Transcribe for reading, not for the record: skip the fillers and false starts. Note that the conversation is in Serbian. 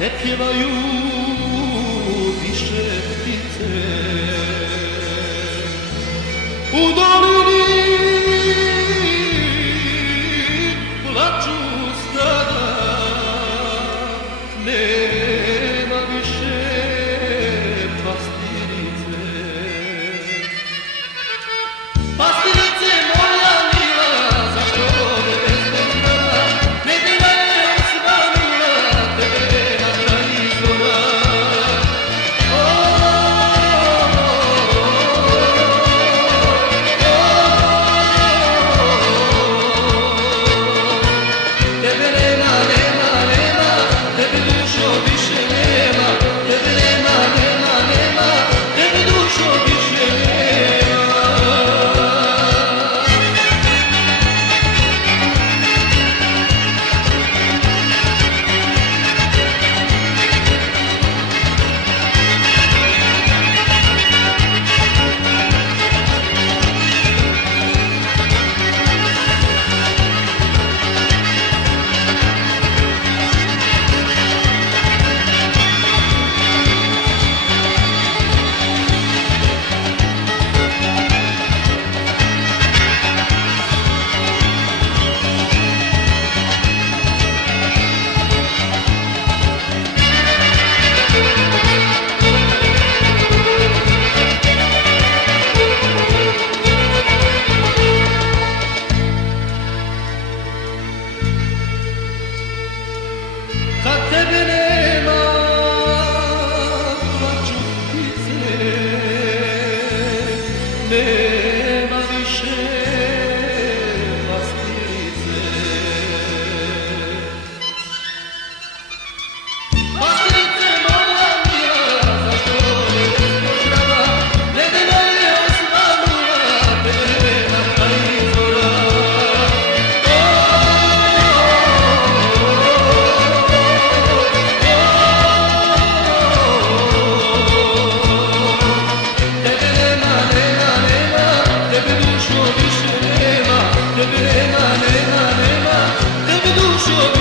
ne pjevaju više ptice. U dolini plaču stada, nema više pastirice. Pastirice moja mila, zašto ode bez dana, nedelja je osvanula, tebe na kraj izvora. Tebe nema, nema, nema, tebe dušo više nema, tebe nema, nema, nema, tebe dušo više nema. Kad tebe nema, plaču ptice, nema više pastirice. Pastirice moja mila, zašto ode bez pozdrava, nedelja je osvanula, tebe na kraj izvora. Tebe nema, nema, nema, tebe dušo